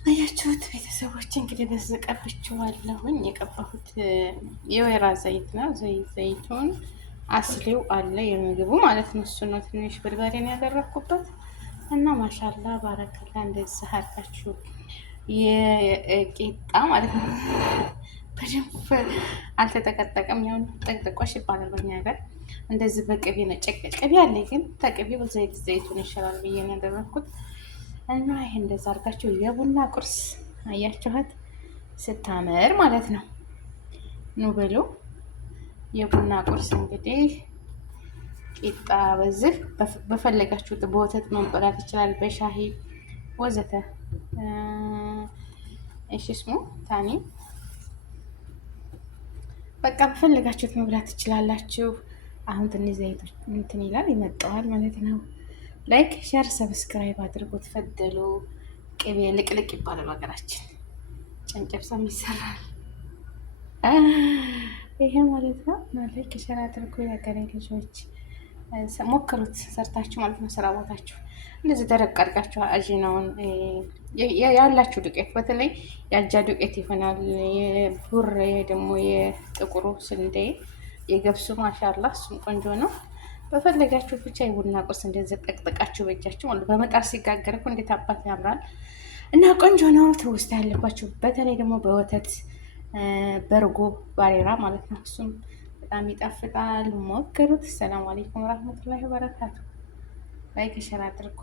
አያችሁት ቤተሰቦች እንግዲህ በዚህ ቀብቼዋለሁኝ። የቀባሁት የወይራ ዘይት ነው። ዘይቱን አስሌው አለ የምግቡ ማለት ነው። እሱ ነው ትንሽ በርበሬን ያደረኩበት እና ማሻላ ባረከላ እንደዚህ አድርጋችሁ የቂጣ ማለት ነው። በደንብ አልተጠቀጠቀም። ያው ጠቅጥቆሽ ይባላል በኛ ሀገር። እንደዚህ በቅቤ ነው። ቅቤ አለ ግን ተቅቤው ዘይቱን ይሻላል ብዬ ነው ያደረኩት። እና ይሄ እንደዛ አድርጋችሁ የቡና ቁርስ አያችኋት ስታምር ማለት ነው። ኑ ብሉ። የቡና ቁርስ እንግዲህ ቂጣ በዚህ በፈለጋችሁት በወተት መበላት ይችላል፣ በሻሂ ወዘተ። እሺ ስሙ ታኒ በቃ በፈለጋችሁት መብላት ትችላላችሁ። አሁን ትንሽ ዘይቶች እንትን ይላል ይመጣዋል ማለት ነው። ላይክ ሸር ሰብስክራይብ አድርጎ ትፈደሉ። ቅቤ ልቅልቅ ይባላል ሀገራችን፣ ጨንጨብሳም ይሰራል። ይሄ ማለት ነው። ላይክ ሸር አድርጎ የሀገሬ ልጆች ሞክሩት ሰርታችሁ ማለት ነው። ስራ ቦታችሁ እንደዚህ ደረቅ አድርጋችሁ አጂናውን ያላችሁ ዱቄት በተለይ የአጃ ዱቄት ይሆናል። የቡር ደግሞ የጥቁሩ ስንዴ የገብሱ ማሻላ እሱም ቆንጆ ነው። በፈለጋችሁ ብቻ የቡና ቁርስ እንደዚህ ጠቅጥቃችሁ በእጃችሁ ማለት በመጣር ሲጋገር እኮ እንዴት አባት ያምራል እና ቆንጆ ነው። ትውስታ ያለባችሁ በተለይ ደግሞ በወተት በርጎ ባሬራ ማለት ነው። እሱም በጣም ይጣፍጣል። ሞክሩት። ሰላም አለይኩም ወራህመቱላሂ ወበረካቱ። ላይክ ሸር አድርጉ።